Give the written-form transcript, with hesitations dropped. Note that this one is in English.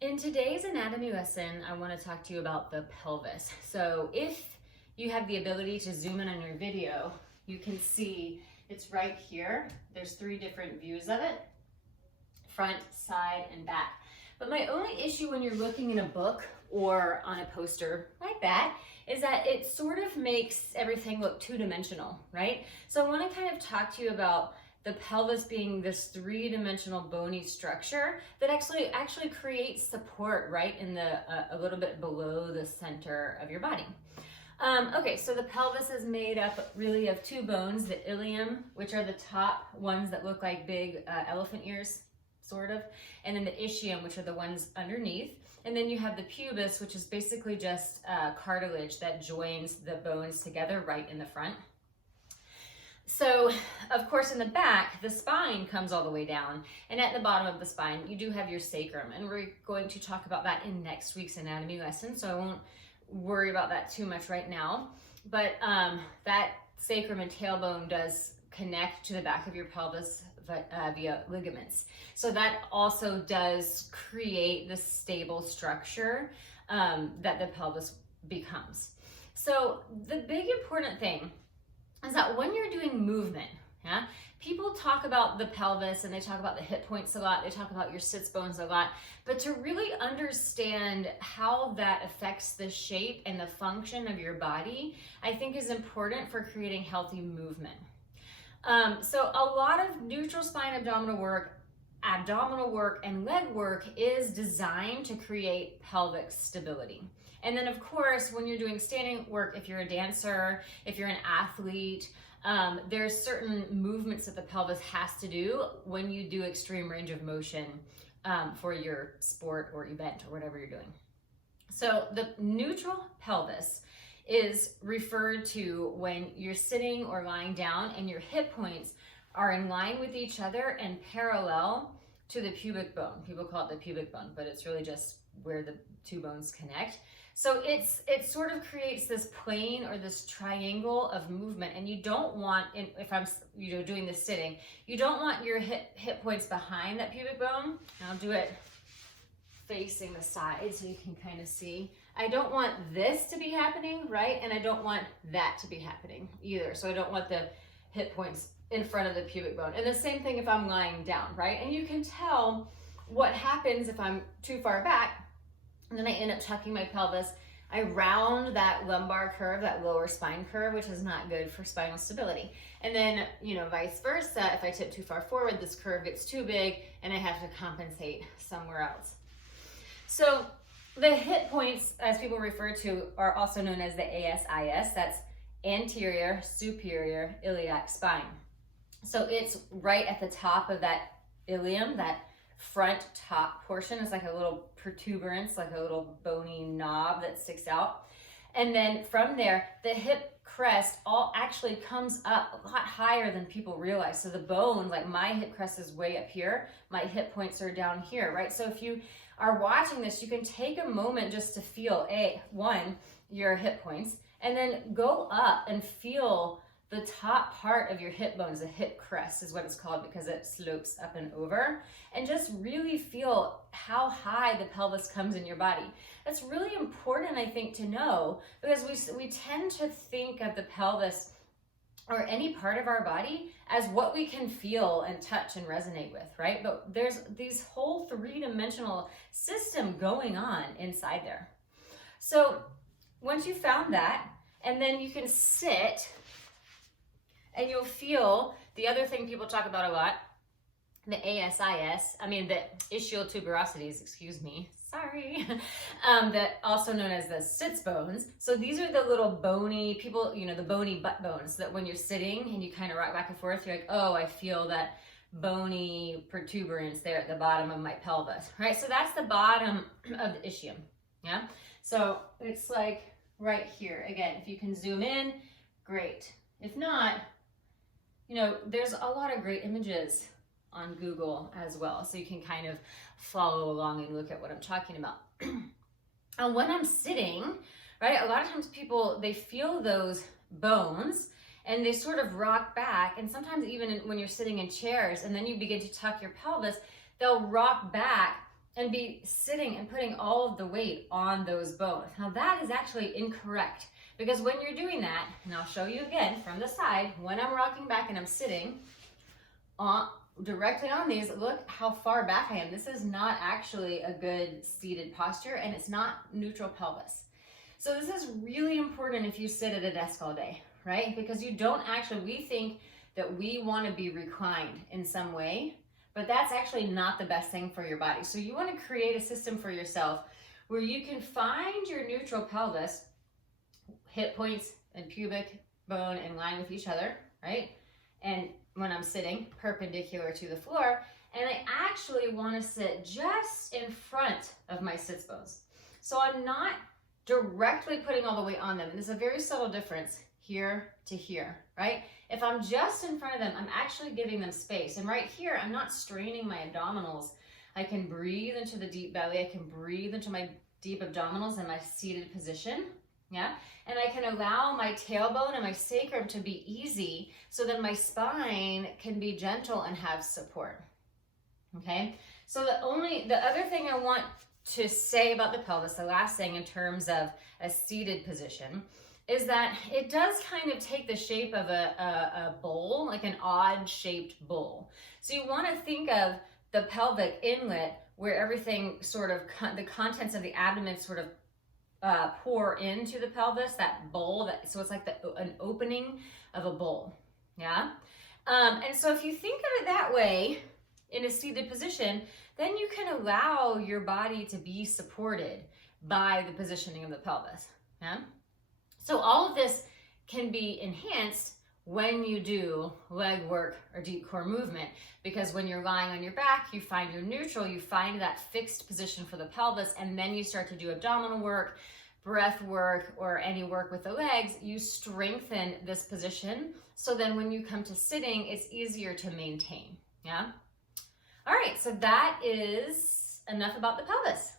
In today's anatomy lesson, I want to talk to you about the pelvis. So if you have the ability to zoom in on your video, you can see it's right here. There's 3 different views of it: front, side, and back. But my only issue when you're looking in a book or on a poster like that is that it sort of makes everything look two-dimensional, right? So I want to kind of talk to you about the pelvis being this 3-dimensional bony structure that actually creates support right in the a little bit below the center of your body. Okay, so the pelvis is made up really of 2 bones: the ilium, which are the top ones that look like big elephant ears, sort of, and then the ischium, which are the ones underneath. And then you have the pubis, which is basically just cartilage that joins the bones together right in the front. So, of course, in the back, the spine comes all the way down, and at the bottom of the spine, you do have your sacrum, and we're going to talk about that in next week's anatomy lesson, so I won't worry about that too much right now. But that sacrum and tailbone does connect to the back of your pelvis via ligaments. So that also does create the stable structure that the pelvis becomes. So the big important thing is that when you're doing movement, people talk about the pelvis and they talk about the hip points a lot, they talk about your sits bones a lot, but to really understand how that affects the shape and the function of your body, I think is important for creating healthy movement. So a lot of neutral spine abdominal work, and leg work is designed to create pelvic stability. And then of course, when you're doing standing work, if you're a dancer, if you're an athlete, there's certain movements that the pelvis has to do when you do extreme range of motion for your sport or event or whatever you're doing. So the neutral pelvis is referred to when you're sitting or lying down and your hip points are in line with each other and parallel to the pubic bone. People call it the pubic bone, but it's really just where the 2 bones connect. So it sort of creates this plane or this triangle of movement, and you don't want, if I'm doing this sitting, you don't want your hip points behind that pubic bone. And I'll do it facing the side so you can kind of see. I don't want this to be happening, right? And I don't want that to be happening either. So I don't want the hip points in front of the pubic bone. And the same thing if I'm lying down, right? And you can tell what happens if I'm too far back, and then I end up tucking my pelvis. I round that lumbar curve, that lower spine curve, which is not good for spinal stability. And then, vice versa, if I tip too far forward, this curve gets too big and I have to compensate somewhere else. So the hip points, as people refer to, are also known as the ASIS. That's anterior superior iliac spine. So it's right at the top of that ilium, that front top portion. Is like a little protuberance, like a little bony knob that sticks out. And then from there, the hip crest all actually comes up a lot higher than people realize. So the bone, like my hip crest is way up here, my hip points are down here, right? So if you are watching this, you can take a moment just to feel your hip points, and then go up and feel the top part of your hip bones. The hip crest is what it's called because it slopes up and over, and just really feel how high the pelvis comes in your body. That's really important, I think, to know, because we tend to think of the pelvis or any part of our body as what we can feel and touch and resonate with, right? But there's these whole 3-dimensional system going on inside there. So once you found that, and then you can sit, and you'll feel the other thing people talk about a lot, the the Ischial Tuberosities, that also known as the sits bones. So these are the little bony, the bony butt bones that when you're sitting and you kind of rock back and forth, you're like, oh, I feel that bony protuberance there at the bottom of my pelvis, right? So that's the bottom of the ischium, yeah? So it's like right here. Again, if you can zoom in, great. If not, there's a lot of great images on Google as well, so you can kind of follow along and look at what I'm talking about. And when I'm sitting, right, a lot of times people, they feel those bones and they sort of rock back, and sometimes even when you're sitting in chairs and then you begin to tuck your pelvis, they'll rock back and be sitting and putting all of the weight on those bones. Now that is actually incorrect, because when you're doing that, and I'll show you again from the side, when I'm rocking back and I'm sitting directly on these, look how far back I am. This is not actually a good seated posture, and it's not neutral pelvis. So this is really important if you sit at a desk all day, right? Because you don't actually, we think that we want to be reclined in some way, but that's actually not the best thing for your body. So you want to create a system for yourself where you can find your neutral pelvis, hip points and pubic bone in line with each other, right? And when I'm sitting perpendicular to the floor, and I actually want to sit just in front of my sits bones. So I'm not directly putting all the weight on them. And there's a very subtle difference here to here, right? If I'm just in front of them, I'm actually giving them space. And right here, I'm not straining my abdominals. I can breathe into the deep belly. I can breathe into my deep abdominals in my seated position. Yeah, and I can allow my tailbone and my sacrum to be easy so that my spine can be gentle and have support. Okay, so the other thing I want to say about the pelvis, the last thing in terms of a seated position, is that it does kind of take the shape of a bowl, like an odd shaped bowl. So you want to think of the pelvic inlet where everything sort of, the contents of the abdomen sort of pour into the pelvis, that bowl, so it's like an opening of a bowl, yeah? And so if you think of it that way, in a seated position, then you can allow your body to be supported by the positioning of the pelvis, yeah? So all of this can be enhanced when you do leg work or deep core movement, because when you're lying on your back, you find your neutral, you find that fixed position for the pelvis, and then you start to do abdominal work, breath work, or any work with the legs, you strengthen this position. So then when you come to sitting, it's easier to maintain, yeah? All right, so that is enough about the pelvis.